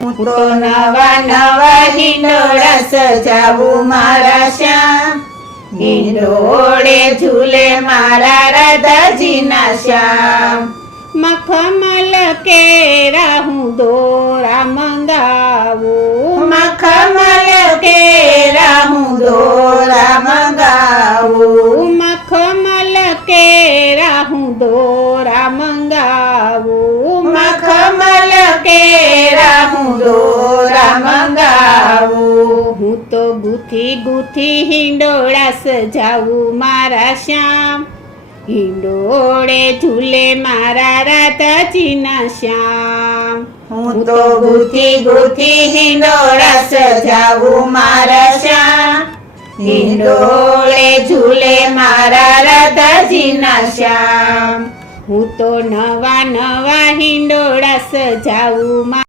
હું તો નવા નવા હિંડોળા સજાવું મારા શ્યામ, હિંડોળે ઝૂલે મારા રાધાજીના શ્યામ. મખમલ કેરા હું દોરા મંગાવું, મખમલ કેરા હું દોરા મંગાવું, મખમલ કેરા હું દોરા મંગાવું, મખમલ કેરા હું દોરા મંગાવું. હું તો ગુથી ગુથી હિંડોળા સજાવું મારા શ્યામ, હિંડોળે ઝૂલે મારા રાધાજીના શ્યામ. હું તો ગુથી ગુથી હિંડોળા સજાવું મારા શ્યામ, હિંડોળે ઝૂલે મારા રાધાજીના શ્યામ. હું તો નવા નવા હિંડોળા સજાવું